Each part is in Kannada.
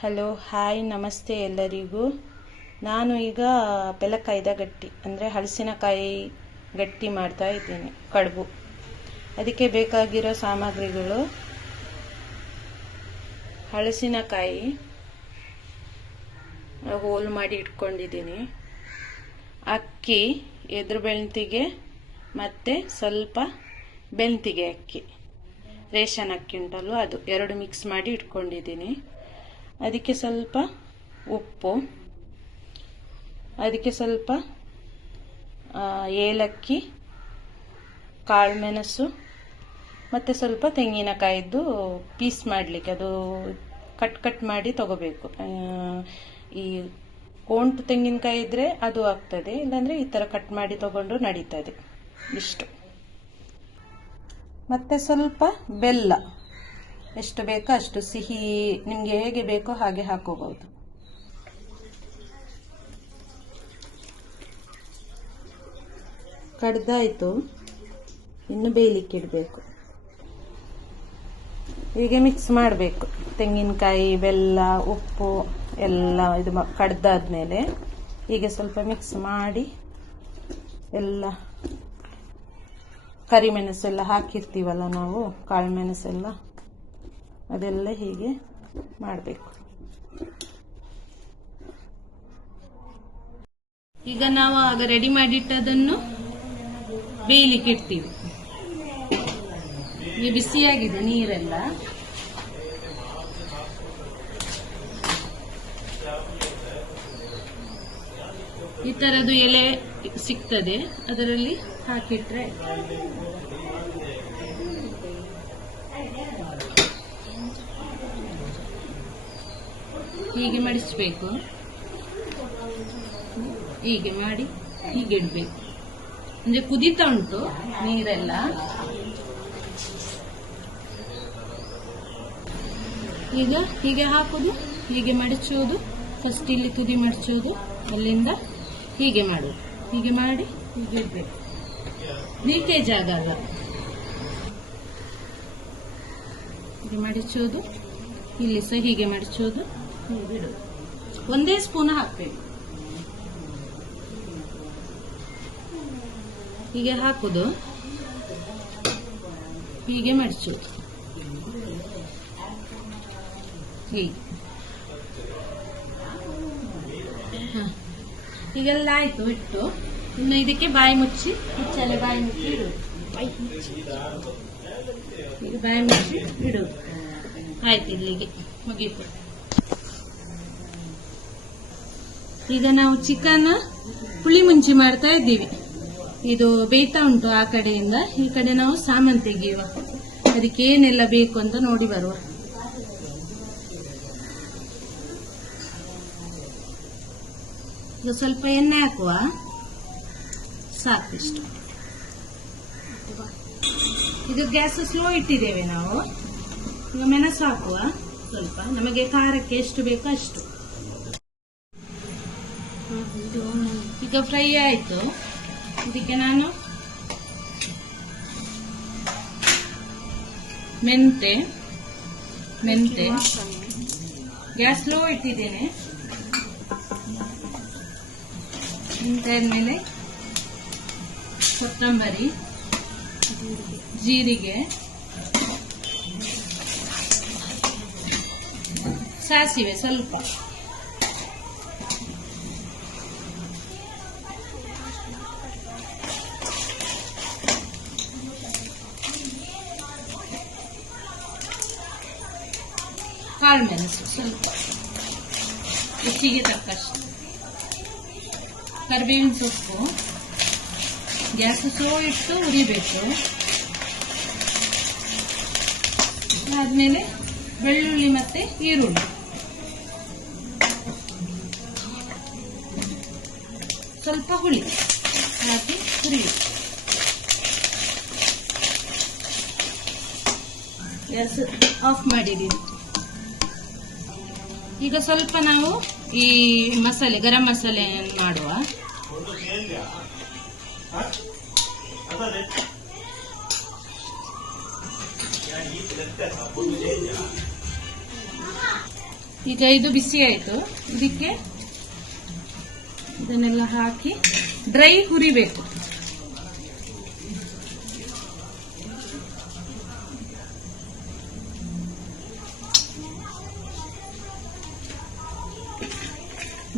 ಹಲೋ ಹಾಯ್ ನಮಸ್ತೆ ಎಲ್ಲರಿಗೂ. ನಾನು ಈಗ ಬೆಲಕಾಯ್ದ ಗಟ್ಟಿ ಅಂದರೆ ಹಲಸಿನಕಾಯಿ ಗಟ್ಟಿ ಮಾಡ್ತಾ ಇದ್ದೀನಿ, ಕಡುಬು. ಅದಕ್ಕೆ ಬೇಕಾಗಿರೋ ಸಾಮಗ್ರಿಗಳು: ಹಲಸಿನಕಾಯಿ ಹೋಲ್ ಮಾಡಿ ಇಟ್ಕೊಂಡಿದ್ದೀನಿ, ಅಕ್ಕಿ ಎದುರು ಬೆಳ್ತಿಗೆ ಮತ್ತು ಸ್ವಲ್ಪ ಬೆಳ್ತಿಗೆ ಅಕ್ಕಿ, ರೇಷನ್ ಅಕ್ಕಿ ಉಂಟಲ್ವ ಅದು, ಎರಡು ಮಿಕ್ಸ್ ಮಾಡಿ ಇಟ್ಕೊಂಡಿದ್ದೀನಿ. ಅದಕ್ಕೆ ಸ್ವಲ್ಪ ಉಪ್ಪು, ಅದಕ್ಕೆ ಸ್ವಲ್ಪ ಏಲಕ್ಕಿ, ಕಾಳುಮೆಣಸು ಮತ್ತು ಸ್ವಲ್ಪ ತೆಂಗಿನಕಾಯಿದ್ದು ಪೀಸ್ ಮಾಡಲಿಕ್ಕೆ, ಅದು ಕಟ್ ಮಾಡಿ ತಗೋಬೇಕು. ಈ ಕೋಂಟು ತೆಂಗಿನಕಾಯಿ ಇದ್ದರೆ ಅದು ಆಗ್ತದೆ, ಇಲ್ಲಾಂದರೆ ಈ ಥರ ಕಟ್ ಮಾಡಿ ತಗೊಂಡ್ರು ನಡೀತದೆ. ಇಷ್ಟು. ಮತ್ತು ಸ್ವಲ್ಪ ಬೆಲ್ಲ, ಎಷ್ಟು ಬೇಕೋ ಅಷ್ಟು, ಸಿಹಿ ನಿಮಗೆ ಹೇಗೆ ಬೇಕೋ ಹಾಗೆ ಹಾಕೋಬಹುದು. ಕಡ್ದಾಯಿತು, ಇನ್ನು ಬೇಯಲಿಕ್ಕೆ ಇಡಬೇಕು. ಹೀಗೆ ಮಿಕ್ಸ್ ಮಾಡಬೇಕು. ತೆಂಗಿನಕಾಯಿ, ಬೆಲ್ಲ, ಉಪ್ಪು ಎಲ್ಲ ಇದು ಕಡ್ದಾದ್ಮೇಲೆ ಹೀಗೆ ಸ್ವಲ್ಪ ಮಿಕ್ಸ್ ಮಾಡಿ, ಎಲ್ಲ ಕರಿಮೆಣಸೆಲ್ಲ ಹಾಕಿರ್ತೀವಲ್ಲ ನಾವು, ಕಾಳು ಮೆಣಸೆಲ್ಲ, ಅದೆಲ್ಲ ಹೀಗೆ ಮಾಡಬೇಕು. ಈಗ ನಾವು ಆಗ ರೆಡಿ ಮಾಡಿಟ್ಟದನ್ನು ಬೇಯಲಿಕ್ಕೆ ಇಡ್ತೀವಿ. ಈಗ ಬಿಸಿಯಾಗಿದೆ ನೀರೆಲ್ಲ. ಈ ತರದ್ದು ಎಲೆ ಸಿಗ್ತದೆ, ಅದರಲ್ಲಿ ಹಾಕಿಟ್ರೆ ಹೀಗೆ ಮಡಿಸಬೇಕು. ಹೀಗೆ ಮಾಡಿ ಹೀಗೆ ಇಡಬೇಕು. ಅಂದ್ರೆ ಕುದೀತಾ ಉಂಟು ನೀರೆಲ್ಲ. ಈಗ ಹೀಗೆ ಹಾಕುದು, ಹೀಗೆ ಮಡಚುವುದು. ಫಸ್ಟ್ ಇಲ್ಲಿ ತುದಿ ಮಡಚುವುದು, ಅಲ್ಲಿಂದ ಹೀಗೆ ಮಾಡುದು. ಹೀಗೆ ಮಾಡಿ ಹೀಗೆ ಇಡ್ಬೇಕು. ಲೀಕೇಜ್ ಆಗಲ್ಲ. ಹೀಗೆ ಮಡಚುವುದು, ಇಲ್ಲಿ ಸಹ ಹೀಗೆ ಮಡಚುವುದು, ಬಿಡುದು. ಒಂದೇ ಸ್ಪೂನ್ ಹಾಕ್ಬೇಕು. ಹೀಗೆ ಹಾಕುದು, ಹೀಗೆ ಮಡಚುವುದು, ಹೀಗೆ. ಹೀಗೆಲ್ಲ ಆಯ್ತು ಇಟ್ಟು, ಇನ್ನು ಇದಕ್ಕೆ ಬಾಯಿ ಮುಚ್ಚಿ, ಮುಚ್ಚಲೆ ಬಾಯಿ ಮುಚ್ಚಿ ಇಡುದು. ಈಗ ಬಾಯಿ ಮುಚ್ಚಿ ಇಡುದು. ಆಯ್ತು, ಇಲ್ಲಿಗೆ ಮುಗೀತು. ಈಗ ನಾವು ಚಿಕನ್ ಹುಳಿ ಮುಂಚಿ ಮಾಡ್ತಾ ಇದ್ದೀವಿ. ಇದು ಬೇಯ್ತಾ ಉಂಟು ಆ ಕಡೆಯಿಂದ. ಈ ಕಡೆ ನಾವು ಸಾಮಾನು ತೆಗೆಯುವ. ಅದಕ್ಕೆ ಏನೆಲ್ಲ ಬೇಕು ಅಂತ ನೋಡಿ ಬರುವ. ಈಗ ಸ್ವಲ್ಪ ಎಣ್ಣೆ ಹಾಕುವ, ಸಾಕಿಷ್ಟು. ಇದು ಗ್ಯಾಸ್ ಸ್ಲೋ ಇಟ್ಟಿದ್ದೇವೆ ನಾವು. ಈಗ ಮೆಣಸು ಹಾಕುವ ಸ್ವಲ್ಪ, ನಮಗೆ ಖಾರಕ್ಕೆ ಎಷ್ಟು ಬೇಕೋ ಅಷ್ಟು. ಈಗ ಫ್ರೈ ಆಯ್ತು. ಇದಕ್ಕೆ ನಾನು ಮೆಂತೆ ಗ್ಯಾಸ್ ಸ್ಲೋ ಇಟ್ಟಿದ್ದೇನೆ. ಮೆಂತೆ ಆದ್ಮೇಲೆ ಕೊತ್ತಂಬರಿ, ಜೀರಿಗೆ, ಸಾಸಿವೆ ಸ್ವಲ್ಪ, ಕಾಳುಮೆಣಸು ಸ್ವಲ್ಪ, ರುಚಿಗೆ ತಕ್ಕಷ್ಟು, ಕರಿಬೇವಿನ ಸೊಪ್ಪು. ಗ್ಯಾಸ್ ಸ್ಲೋ ಇಟ್ಟು ಹುರಿಬೇಕು. ಆದ್ಮೇಲೆ ಬೆಳ್ಳುಳ್ಳಿ ಮತ್ತೆ ಈರುಳ್ಳಿ, ಸ್ವಲ್ಪ ಹುಳಿ ಹಾಕಿ ಹುರಿಬೇಕು. ಗ್ಯಾಸ್ ಆಫ್ ಮಾಡಿದ್ದೀನಿ. ಈಗ ಸ್ವಲ್ಪ ನಾವು ಈ ಮಸಾಲೆ, ಗರಂ ಮಸಾಲೆ ಮಾಡುವ. ಈಗ ಇದು ಬಿಸಿ ಆಯ್ತು. ಇದಕ್ಕೆ ಇದನ್ನೆಲ್ಲ ಹಾಕಿ ಡ್ರೈ ಹುರಿಬೇಕು.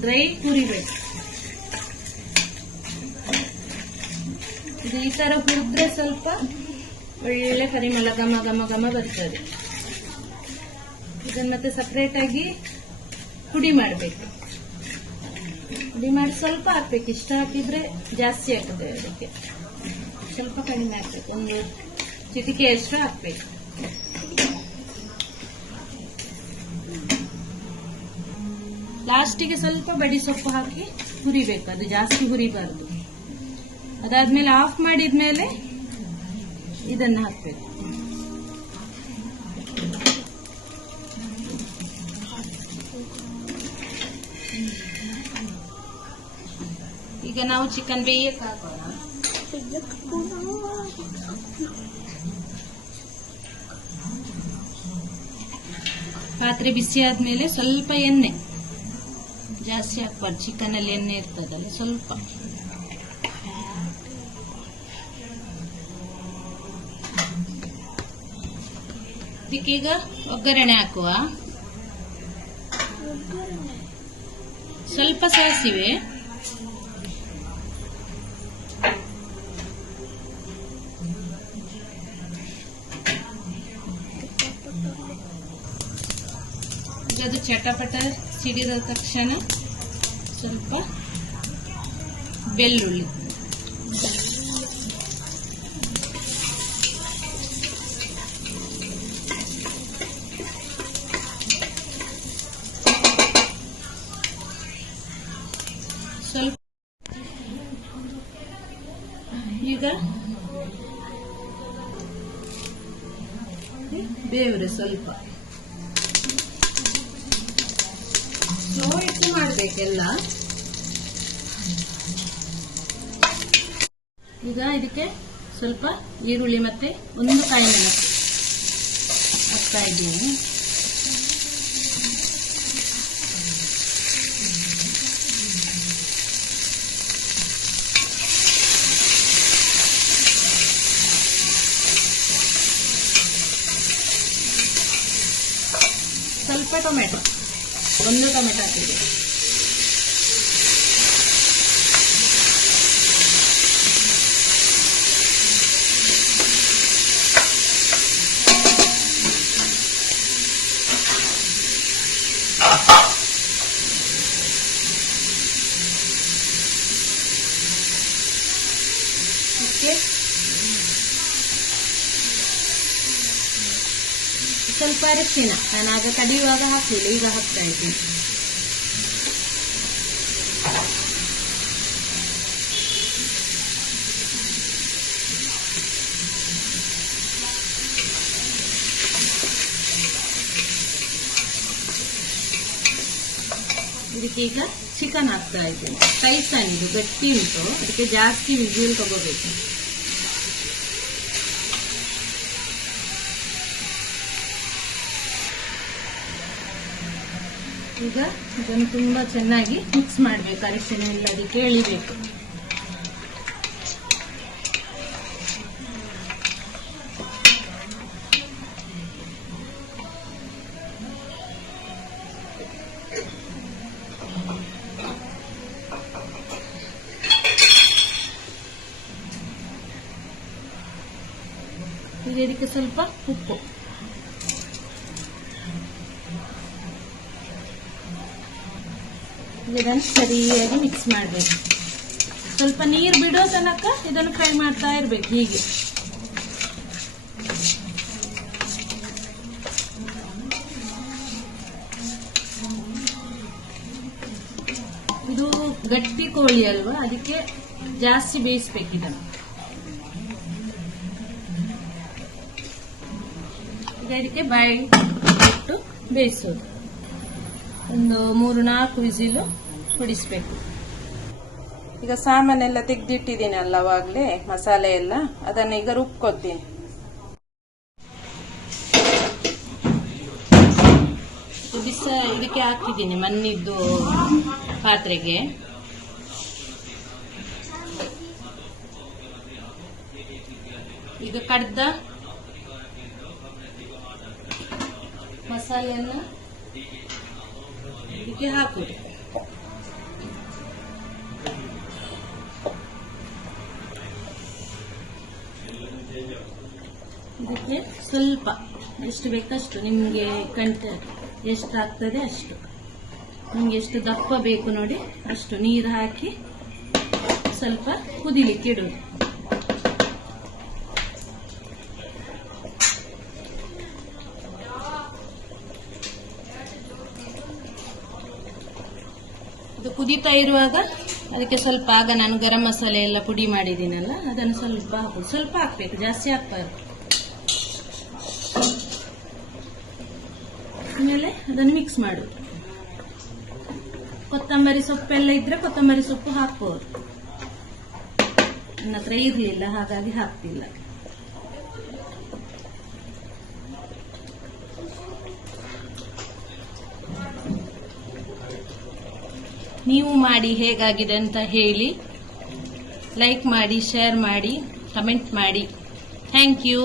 ಡ್ರೈ ಹುರಿಬೇಕು. ಇದು ಈ ತರ ಹುರಿದ್ರೆ ಸ್ವಲ್ಪ ಒಳ್ಳೆ ಪರಿಮಳ ಘಮ ಘಮ ಘಮ ಬರ್ತದೆ. ಇದನ್ನ ಮತ್ತೆ ಸಪರೇಟ್ ಆಗಿ ಪುಡಿ ಮಾಡಬೇಕು. ಪುಡಿ ಮಾಡಿ ಸ್ವಲ್ಪ ಹಾಕ್ಬೇಕು. ಇಷ್ಟ ಹಾಕಿದ್ರೆ ಜಾಸ್ತಿ ಆಗ್ತದೆ, ಅದಕ್ಕೆ ಸ್ವಲ್ಪ ಕಡಿಮೆ ಹಾಕ್ಬೇಕು. ಒಂದು ಚಿಟಿಕೆಯಷ್ಟು ಹಾಕ್ಬೇಕು. ಲಾಸ್ಟಿಗೆ ಸ್ವಲ್ಪ ಬಡಿ ಸೊಪ್ಪು ಹಾಕಿ ಹುರಿಬೇಕು. ಅದು ಜಾಸ್ತಿ ಹುರಿಬಾರ್ದು. ಅದಾದ್ಮೇಲೆ ಆಫ್ ಮಾಡಿದ್ಮೇಲೆ ಇದನ್ನು ಹಾಕ್ಬೇಕು. ಈಗ ನಾವು ಚಿಕನ್ ಬೇಯಕ್ಕೆ ಹಾಕೋಣ. ಪಾತ್ರೆ ಬಿಸಿ ಆದ್ಮೇಲೆ ಸ್ವಲ್ಪ ಎಣ್ಣೆ, ಜಾಸ್ತಿ ಹಾಕ್ಬಾರ್ದು. ಚಿಕನ್ ಅಲ್ಲಿ ಎಣ್ಣೆ ಇರ್ತದಲ್ಲ, ಸ್ವಲ್ಪ. ಇದಕ್ಕೀಗ ಒಗ್ಗರಣೆ ಹಾಕುವ. ಸ್ವಲ್ಪ ಸಾಸಿವೆ, ಅದು ಚಟಪಟ ಸಿಡಿದ ತಕ್ಷಣ ಸ್ವಲ್ಪ ಬೆಳ್ಳುಳ್ಳಿ, ಸ್ವಲ್ಪ. ಈಗ ಬೇವ್ರೆ ಸ್ವಲ್ಪ ಸ್ಲೋ ಇಟ್ಟು ಮಾಡ್ಬೇಕೆಲ್ಲ. ಈಗ ಇದಕ್ಕೆ ಸ್ವಲ್ಪ ಈರುಳ್ಳಿ ಮತ್ತೆ ಒಂದು ಕಾಯಿಮೆಣಸು ಹಾಕ್ತಾ ಇದ್ದೀನಿ. ಸ್ವಲ್ಪ ಟೊಮೆಟೊ, ಒಂದು ಟೊಮೆಟೊ ಹಾಕಿದೆ. ಸ್ವಲ್ಪ ಅರಿಶಿನ, ನಾನು ಆಗ ಕಡಿಯುವಾಗ ಹಾಕಲಿಲ್ಲ, ಈಗ ಹಾಕ್ತಾ ಇದ್ದೀನಿ. ಇದಕ್ಕೆ ಈಗ ಚಿಕನ್ ಹಾಕ್ತಾ ಇದ್ದೀನಿ. ಟೈಸನ್ ಇದು ಗಟ್ಟಿ ಉಂಟು, ಅದಕ್ಕೆ ಜಾಸ್ತಿ ವಿಜಿಲ್ ತಗೋಬೇಕು. ಈಗ ಇದನ್ನು ತುಂಬಾ ಚೆನ್ನಾಗಿ ಮಿಕ್ಸ್ ಮಾಡಬೇಕು. ಅರಿಶಿನ ಎಲ್ಲ ಅದಕ್ಕೆ ಎಳಿಬೇಕು. ಈಗ ಇದಕ್ಕೆ ಸ್ವಲ್ಪ ಉಪ್ಪು, ಇದನ್ನು ಸರಿಯಾಗಿ ಮಿಕ್ಸ್ ಮಾಡಬೇಕು. ಸ್ವಲ್ಪ ನೀರು ಬಿಡೋ ತನಕ ಇದನ್ನು ಫ್ರೈ ಮಾಡ್ತಾ ಇರಬೇಕು. ಹೀಗೆ ಇದು ಗಟ್ಟಿ ಕೋಳಿ ಅಲ್ವಾ, ಅದಕ್ಕೆ ಜಾಸ್ತಿ ಬೇಯಿಸ್ಬೇಕು. ಇದನ್ನು ಈಗ ಇದಕ್ಕೆ ಬಾಯಿ ಇಟ್ಟು ಬೇಯಿಸೋದು. ಒಂದು 3-4 ವಿಸಿಲು ಹೊಡಿಸ್ಬೇಕು. ಈಗ ಸಾಮಾನೆಲ್ಲ ತೆಗೆದಿಟ್ಟಿದ್ದೀನಿ ಅಲ್ಲವಾಗ್ಲೇ, ಮಸಾಲೆ ಎಲ್ಲ, ಅದನ್ನ ಈಗ ರುಬ್ಕೊತೀನಿ. ಪೀಸ್ ಇದಕ್ಕೆ ಹಾಕ್ತಿದ್ದೀನಿ ಮಣ್ಣಿದ್ದು ಪಾತ್ರೆಗೆ. ಈಗ ಕಡ್ದ ಮಸಾಲೆಯನ್ನು ಇದಕ್ಕೆ ಹಾಕುದು. ಇದಕ್ಕೆ ಸ್ವಲ್ಪ ಎಷ್ಟು ಬೇಕಷ್ಟು ನಿಮಗೆ ಎಷ್ಟು ಆಗ್ತದೆ ಅಷ್ಟು, ನಿಮ್ಗೆ ಎಷ್ಟು ದಪ್ಪ ಬೇಕು ನೋಡಿ ಅಷ್ಟು ನೀರು ಹಾಕಿ ಸ್ವಲ್ಪ ಕುದಿಲಿಕ್ಕೆ ಇಡುದು. ಇದು ಕುದೀತಾ ಇರುವಾಗ ಅದಕ್ಕೆ ಸ್ವಲ್ಪ, ಆಗ ನಾನು ಗರಂ ಮಸಾಲೆ ಎಲ್ಲ ಪುಡಿ ಮಾಡಿದ್ದೀನಲ್ಲ ಅದನ್ನು ಸ್ವಲ್ಪ ಹಾಕುದು. ಸ್ವಲ್ಪ ಹಾಕ್ಬೇಕು, ಜಾಸ್ತಿ ಹಾಕ್ಬಾರ್ದು. ಆಮೇಲೆ ಅದನ್ನು ಮಿಕ್ಸ್ ಮಾಡುದು. ಕೊತ್ತಂಬರಿ ಸೊಪ್ಪೆಲ್ಲ ಇದ್ರೆ ಕೊತ್ತಂಬರಿ ಸೊಪ್ಪು ಹಾಕ್ಬೋದು. ನನ್ನ ಹತ್ರ ಇರ್ಲಿಲ್ಲ ಹಾಗಾಗಿ ಹಾಕ್ತಿಲ್ಲ. ನೀವು ಮಾಡಿ ಹೇಗಾಗಿದೆ ಅಂತ ಹೇಳಿ, ಲೈಕ್ ಮಾಡಿ, ಶೇರ್ ಮಾಡಿ, ಕಮೆಂಟ್ ಮಾಡಿ. Thank you.